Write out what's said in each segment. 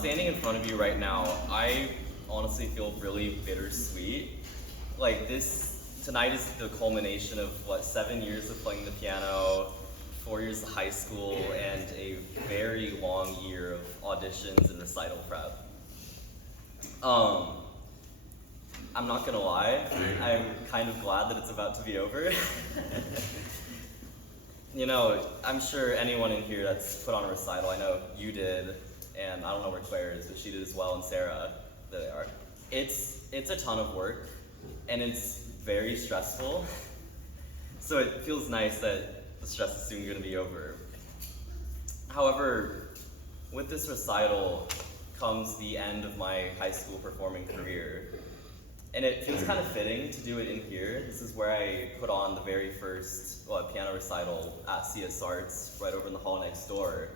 standing in front of you right now, I honestly feel really bittersweet. Like tonight is the culmination of 7 years of playing the piano, 4 years of high school, and a very long year of auditions and recital prep. I'm not gonna lie, I'm kind of glad that it's about to be over. You know, I'm sure anyone in here that's put on a recital, I know you did, and I don't know where Claire is, but she did as well, and Sarah, there they are. It's a ton of work, and it's very stressful, so it feels nice that the stress is soon gonna be over. However, with this recital comes the end of my high school performing career. And it feels kind of fitting to do it in here. This is where I put on the very first piano recital at CS Arts, right over in the hall next door.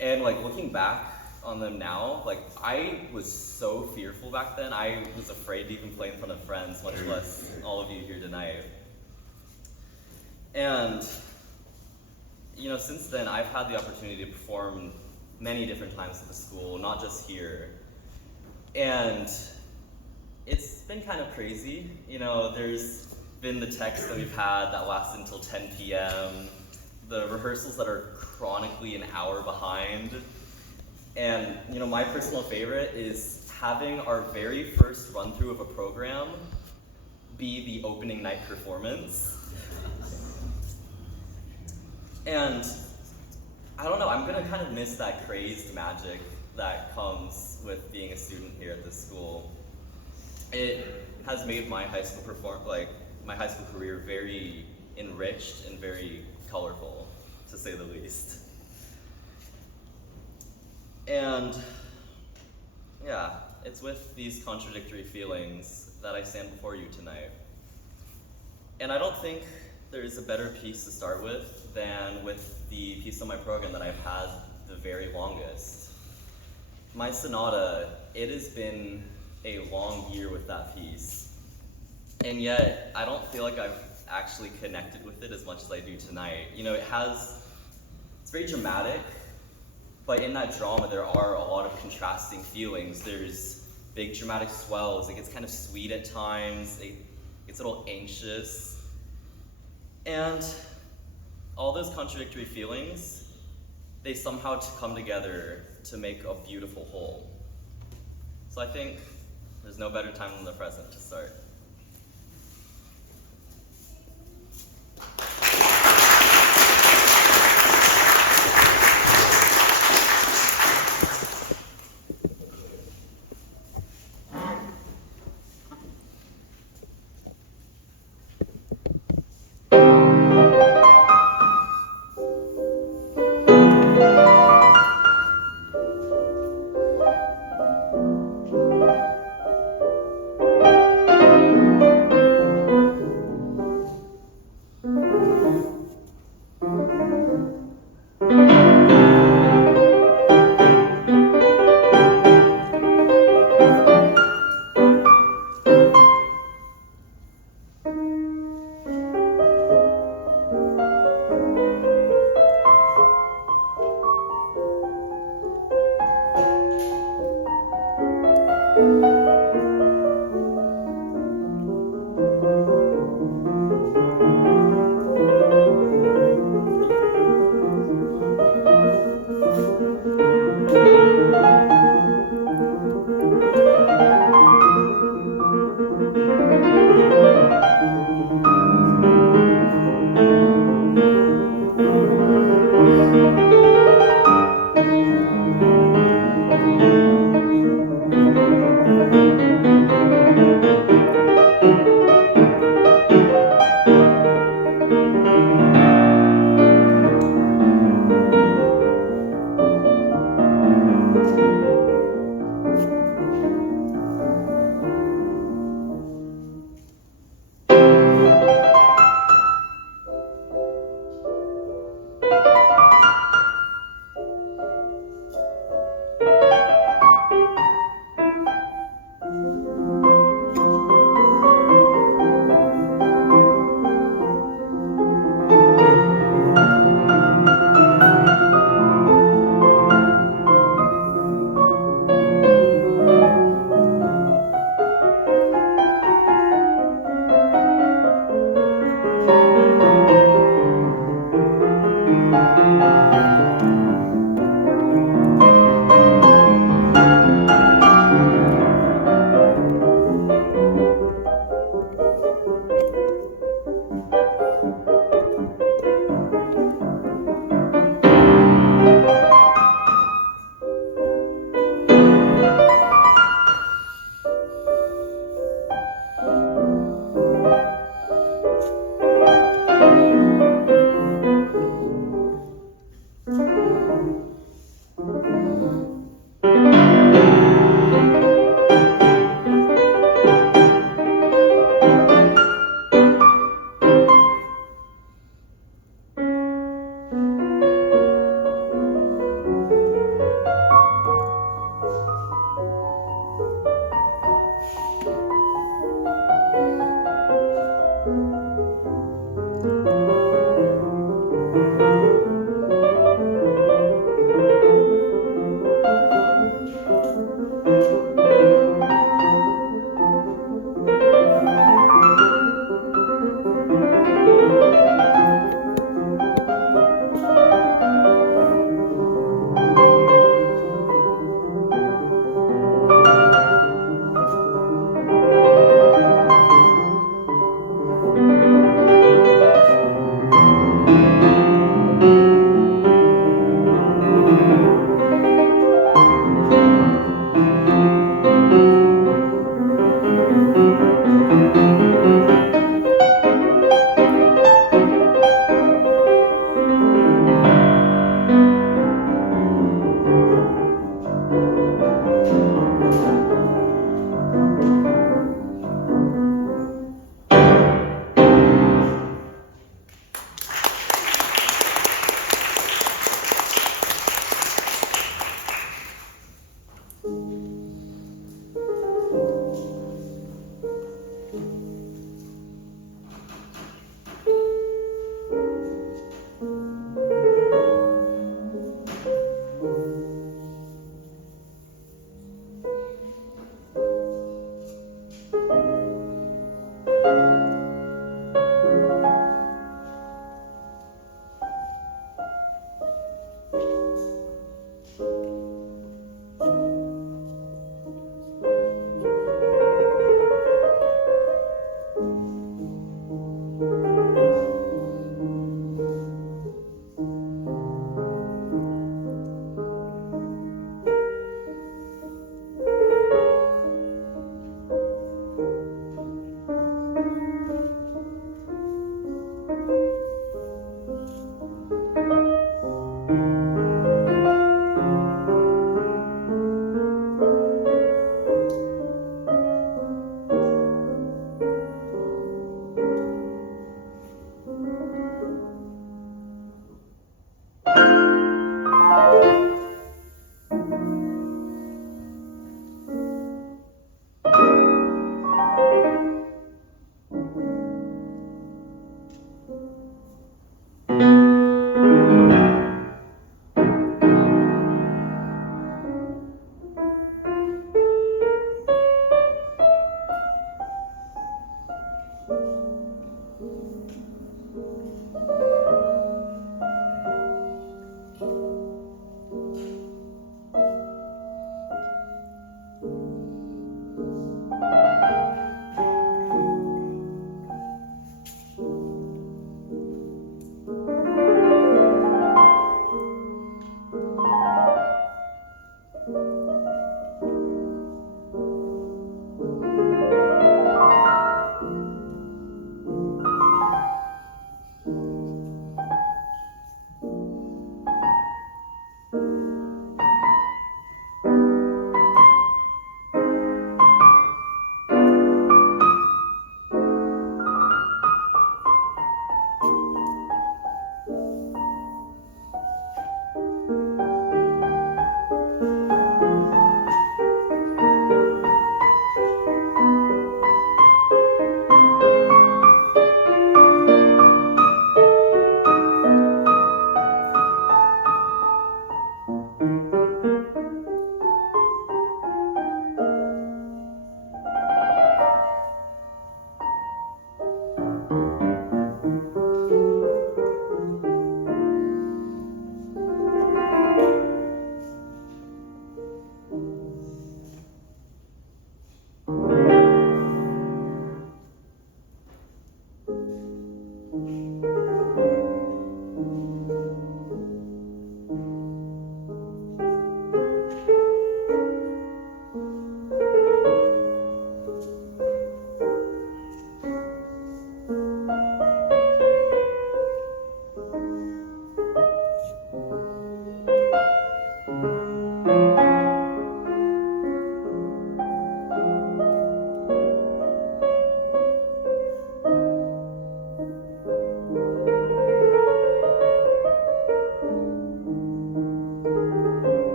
And looking back on them now, I was so fearful back then. I was afraid to even play in front of friends, much less all of you here tonight. And since then, I've had the opportunity to perform many different times at the school, not just here. And it's been kind of crazy. There's been the texts that we've had that last until 10 p.m., the rehearsals that are chronically an hour behind. And my personal favorite is having our very first run through of a program be the opening night performance. And I don't know, I'm gonna kind of miss that crazed magic that comes with being a student here at this school. It has made my high school career very enriched and very colorful, to say the least. And yeah, it's with these contradictory feelings that I stand before you tonight. And I don't think there's a better piece to start with than with the piece on my program that I've had the very longest. My sonata, it has been a long year with that piece, and yet I don't feel like I've actually connected with it as much as I do tonight. It's very dramatic, but in that drama there are a lot of contrasting feelings. There's big dramatic swells, it gets kind of sweet at times, it gets a little anxious, and all those contradictory feelings, they somehow come together to make a beautiful whole. So I think there's no better time than the present to start.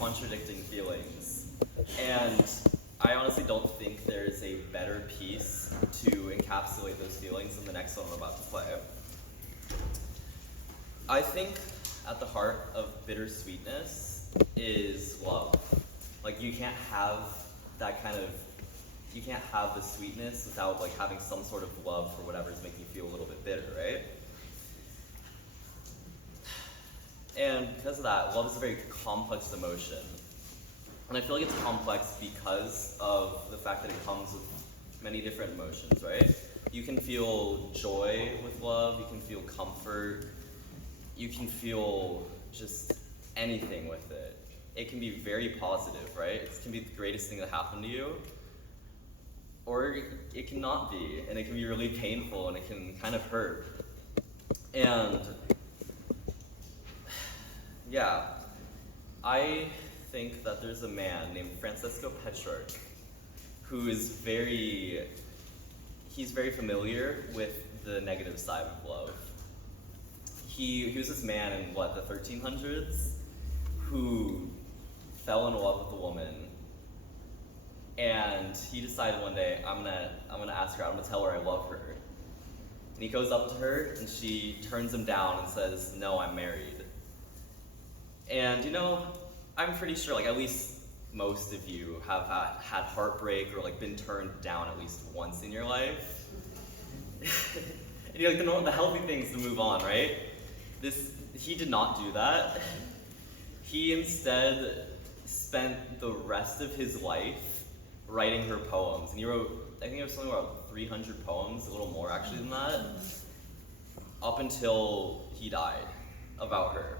contradicting feelings. And I honestly don't think there's a better piece to encapsulate those feelings than the next one I'm about to play. I think at the heart of bittersweetness is love. Like, you can't have you can't have the sweetness without like having some sort of love for whatever's making you feel a little bit bitter, right? And because of that, love is a very complex emotion. And I feel like it's complex because of the fact that it comes with many different emotions, right? You can feel joy with love, you can feel comfort, you can feel just anything with it. It can be very positive, right? It can be the greatest thing that happened to you, or it cannot be, and it can be really painful, and it can kind of hurt. And yeah, I think that there's a man named Francisco Petrarch who is he's very familiar with the negative side of love. He was this man in the 1300s who fell in love with a woman, and he decided one day, I'm gonna ask her, I'm gonna tell her I love her. And he goes up to her and she turns him down and says, no, I'm married. And I'm pretty sure like at least most of you have had heartbreak or like been turned down at least once in your life. And the healthy things to move on, right? He did not do that. He instead spent the rest of his life writing her poems. And he wrote, I think it was something about 300 poems, a little more actually than that, up until he died, about her.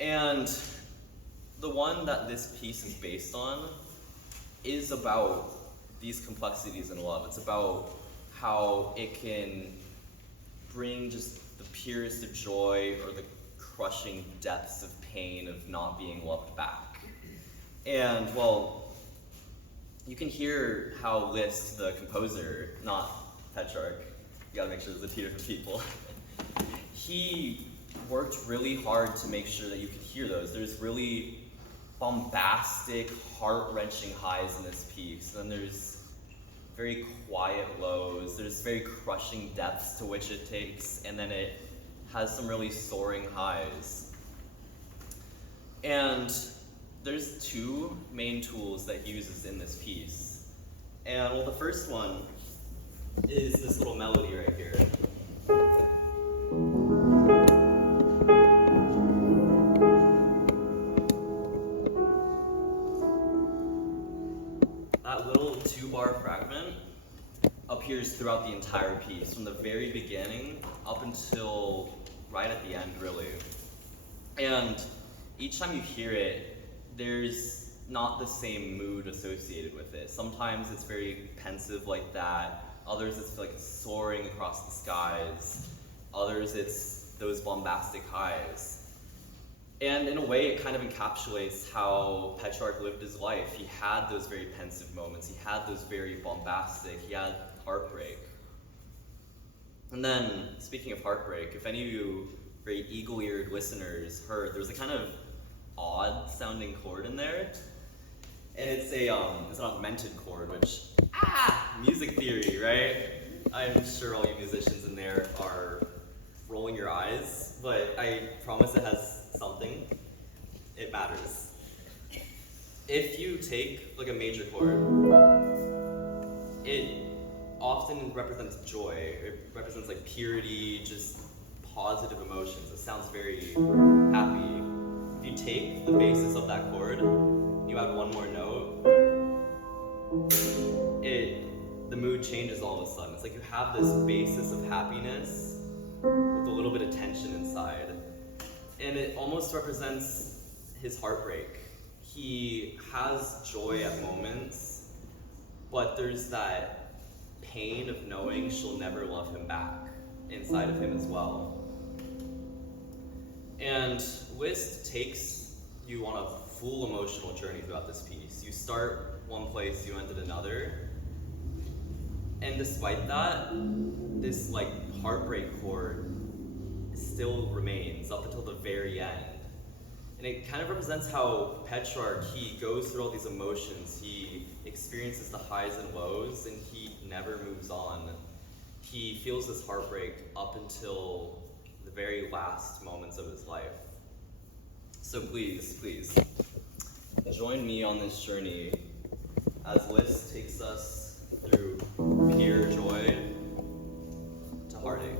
And the one that this piece is based on is about these complexities in love. It's about how it can bring just the purest of joy or the crushing depths of pain of not being loved back. And, well, you can hear how Liszt, the composer, not Petrarch, you gotta make sure there's a few different people, he worked really hard to make sure that you could hear those. There's really bombastic, heart-wrenching highs in this piece, and then there's very quiet lows, there's very crushing depths to which it takes, and then it has some really soaring highs. And there's two main tools that he uses in this piece. And well, the first one is this little melody right here. That little 2-bar fragment appears throughout the entire piece, from the very beginning up until right at the end, really. And each time you hear it, there's not the same mood associated with it. Sometimes it's very pensive like that. Others it's like soaring across the skies. Others it's those bombastic highs. And in a way, it kind of encapsulates how Petrarch lived his life. He had those very pensive moments. He had those very bombastic. He had heartbreak. And then, speaking of heartbreak, if any of you very eagle-eared listeners heard, there's a kind of odd-sounding chord in there. And it's an augmented chord, which, music theory, right? I'm sure all you musicians in there are rolling your eyes, but I promise it has something. It matters. If you take like a major chord, it often represents joy. It represents like purity, just positive emotions. It sounds very happy. If you take the basis of that chord, you add one more note, the mood changes all of a sudden. It's like you have this basis of happiness with a little bit of tension inside. And it almost represents his heartbreak. He has joy at moments, but there's that pain of knowing she'll never love him back inside of him as well. And Liszt takes you on a full emotional journey throughout this piece. You start one place, you end at another. And despite that, this like heartbreak chord still remains up until the very end. And it kind of represents how Petrarch, he goes through all these emotions. He experiences the highs and lows, and he never moves on. He feels this heartbreak up until the very last moments of his life. So please, please, join me on this journey as Liszt takes us through pure joy to heartache.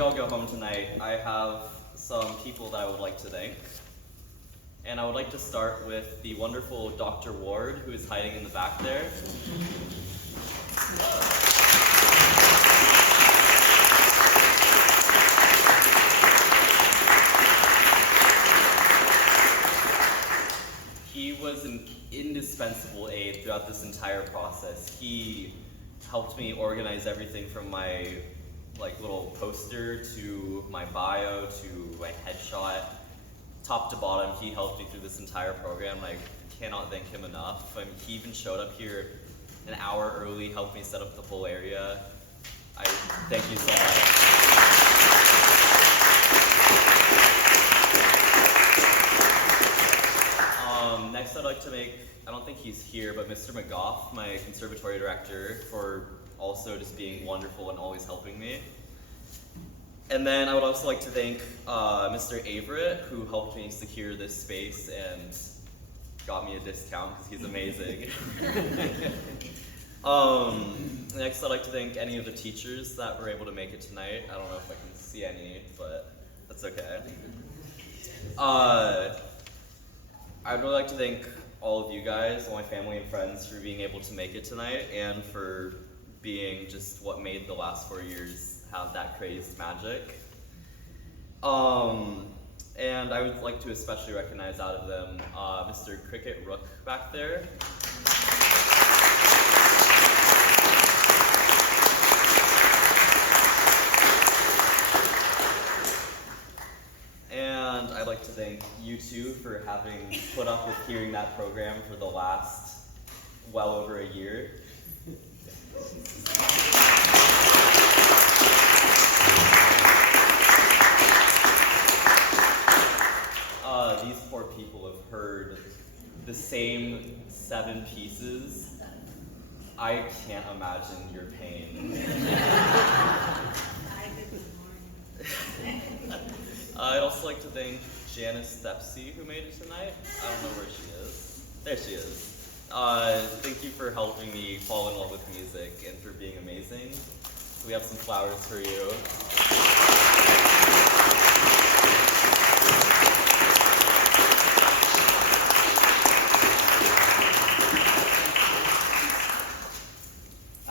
we all go home tonight, I have some people that I would like to thank. And I would like to start with the wonderful Dr. Ward, who is hiding in the back there. He was an indispensable aid throughout this entire process. He helped me organize everything from my little poster to my bio to my headshot. Top to bottom, he helped me through this entire program. I cannot thank him enough. I mean, he even showed up here an hour early, helped me set up the whole area. I thank you so much. Next I'd like to make, I don't think he's here, but Mr. McGough, my conservatory director, for also just being wonderful and always helping me. And then I would also like to thank Mr. Averett, who helped me secure this space and got me a discount because he's amazing. Next, I'd like to thank any of the teachers that were able to make it tonight. I don't know if I can see any, but that's okay. I'd really like to thank all of you guys, all my family and friends, for being able to make it tonight and for being just what made the last 4 years have that crazed magic. And I would like to especially recognize out of them Mr. Cricket Rook back there. And I'd like to thank you two for having put up with hearing that program for the last well over a year. These poor people have heard the same 7 pieces. I can't imagine your pain. I'd also like to thank Janice Stepsy, who made it tonight. I don't know where she is. There she is. Thank you for helping me fall in love with music and for being amazing. We have some flowers for you.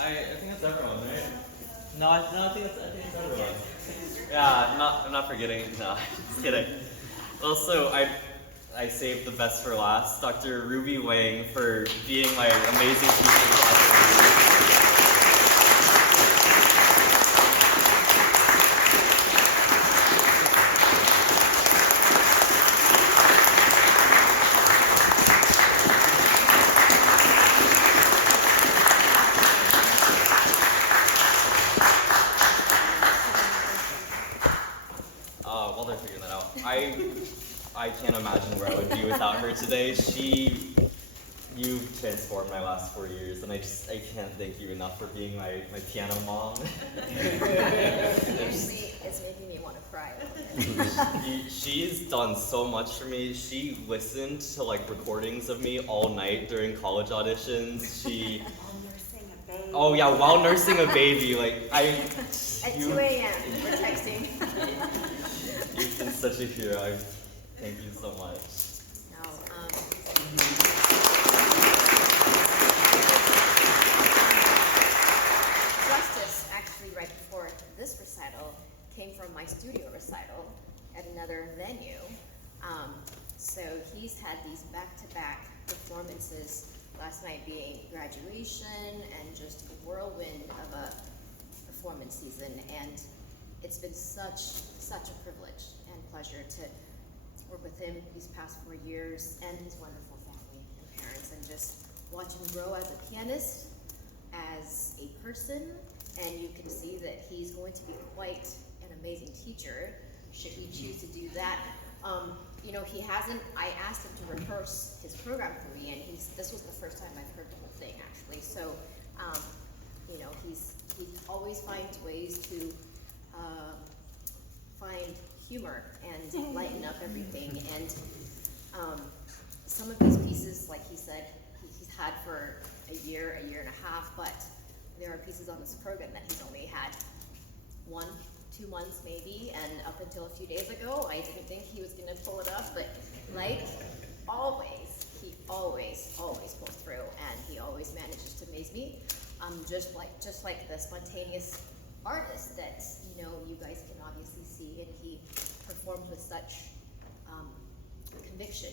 I think that's everyone, right? No, I think that's everyone. Yeah, I'm not forgetting. No, just kidding. Also, I saved the best for last. Dr. Ruby Wang for being my amazing teacher class. While they're figuring that out, I can't imagine where I would be without her today. You've transformed my last 4 years, and I can't thank you enough for being my piano mom. Seriously, it's making me want to cry a little bit. She's done so much for me. She listened to recordings of me all night during college auditions. While nursing a baby. Oh yeah, while nursing a baby, At 2 a.m. we're texting. You've been such a hero. Thank you so much. No, Justus, actually right before this recital, came from my studio recital at another venue. So he's had these back-to-back performances, last night being graduation and just a whirlwind of a performance season, and it's been such a privilege and pleasure to work with him these past 4 years and his wonderful family and parents, and just watch him grow as a pianist, as a person, and you can see that he's going to be quite an amazing teacher should he choose to do that. I asked him to rehearse his program for me, and this was the first time I've heard the whole thing actually, so he always finds ways to find humor and lighten up everything. And some of these pieces, like he said, he's had for a year and a half, but there are pieces on this program that he's only had 1, 2 months maybe, and up until a few days ago, I didn't think he was gonna pull it off, but like always, he always pulls through, and he always manages to amaze me. Just like the spontaneous artist that you guys can obviously see, and he performed with such conviction,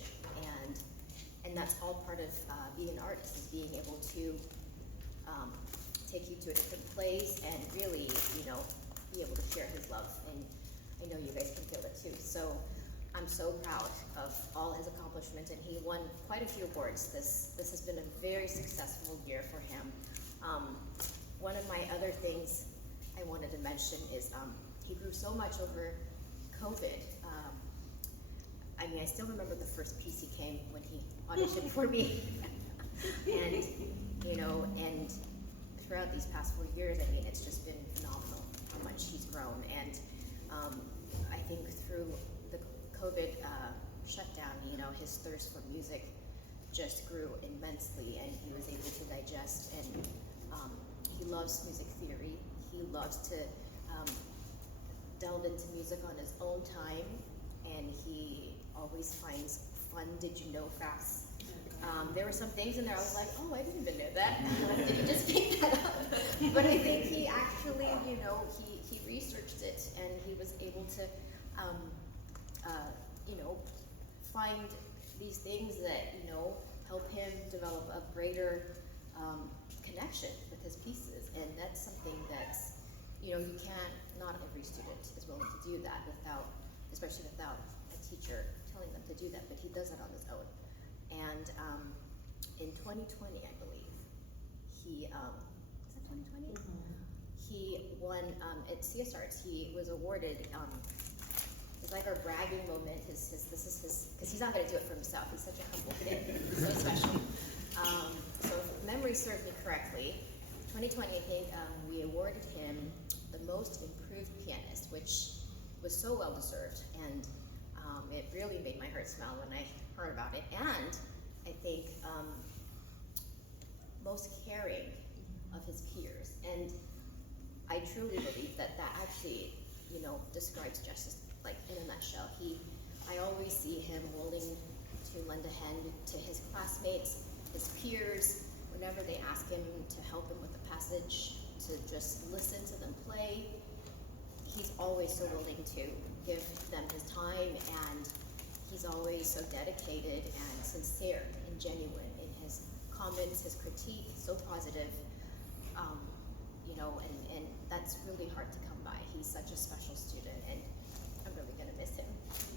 and that's all part of being an artist, is being able to take you to a different place and really, be able to share his love. And I know you guys can feel it too. So I'm so proud of all his accomplishments, and he won quite a few awards. This has been a very successful year for him. One of my other things I wanted to mention is he grew so much over COVID. I still remember the first piece he came when he auditioned for me. And, and throughout these past 4 years, it's just been phenomenal how much he's grown. And I think through the COVID shutdown, his thirst for music just grew immensely, and he was able to digest, and he loves music theory. He loves to delve into music on his own time, and he always finds fun did you know facts. There were some things in there I was like, oh, I didn't even know that. Did he just make that up? But I think he actually, he researched it, and he was able to, find these things that, help him develop a greater connection with his pieces. And that's something that's, you can't, not every student is willing to do that especially without a teacher telling them to do that, but he does it on his own. And in 2020, I believe, he, is that 2020? Mm-hmm. He won, at CS Arts, he was awarded, it's like our bragging moment, this is his, because he's not going to do it for himself, he's such a humble kid, he's so special. So if memory serves me correctly, 2020, I think, we awarded him the most improved pianist, which was so well deserved, and it really made my heart smile when I heard about it. And I think most caring of his peers, and I truly believe that actually, describes Justus, like in a nutshell. I always see him willing to lend a hand to his classmates, his peers, whenever they ask him to help them with a passage, to just listen to them play. He's always so willing to give them his time, and he's always so dedicated and sincere and genuine in his comments, his critique, so positive, and that's really hard to come by. He's such a special student, and I'm really gonna miss him.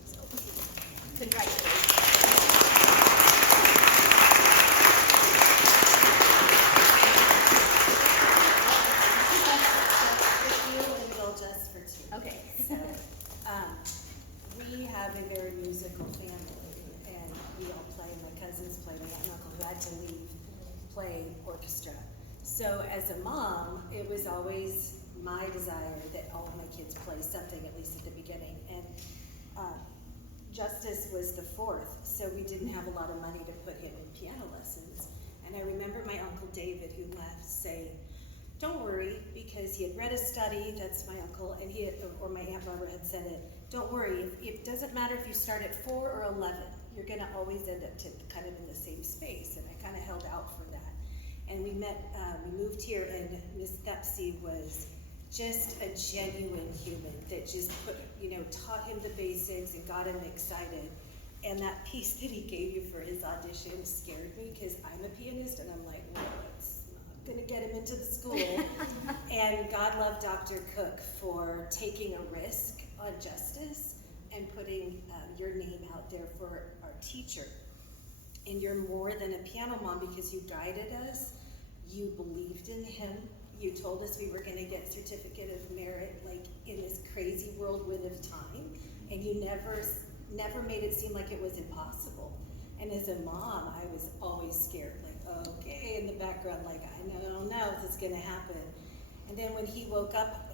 So, congratulations. Okay, so we have a very musical family, and we all play. My cousins play. My aunt and uncle, who had to leave, play orchestra. So as a mom, it was always my desire that all of my kids play something, at least at the beginning. And Justus was the fourth, so we didn't have a lot of money to put him in piano lessons. And I remember my Uncle David, who left, say, don't worry, because he had read a study, that's my uncle, and or my Aunt Barbara had said it, don't worry, it doesn't matter if you start at 4 or 11, you're gonna always end up kind of in the same space, and I kind of held out for that. And we moved here, and Miss Thepsy was just a genuine human that just taught him the basics and got him excited. And that piece that he gave you for his audition scared me, because I'm a pianist, and I'm like, well, it's not gonna get him into the school. And God love Dr. Cook for taking a risk on Justus and putting your name out there for our teacher. And you're more than a piano mom, because you guided us, you believed in him, you told us we were gonna get certificate of merit, like in this crazy whirlwind of time, and you never made it seem like it was impossible. And as a mom, I was always scared, like, okay, in the background, like, I don't know if it's gonna happen. And then when he woke up,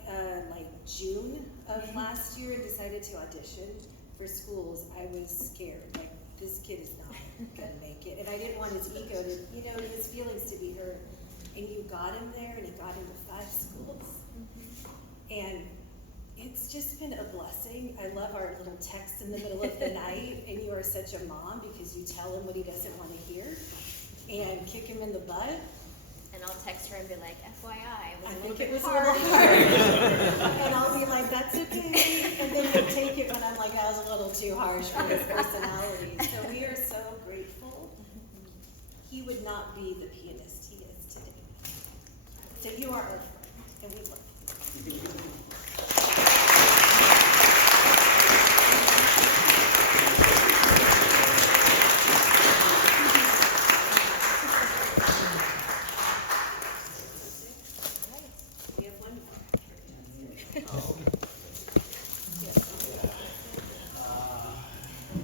like June of last year, and decided to audition for schools, I was scared, like, this kid is not gonna make it. And I didn't want his ego to, his feelings to be hurt. And you got him there, and he got into 5 schools. And it's just been a blessing. I love our little text in the middle of the night, and you are such a mom because you tell him what he doesn't want to hear and kick him in the butt. And I'll text her and be like, FYI, I it think it was was a a little little bit hard. And I'll be like, that's okay. And then he'll take it when I'm like, that was a little too harsh for his personality. So we are so grateful. He would not be the pianist he is today. So you are our friend, and we love you.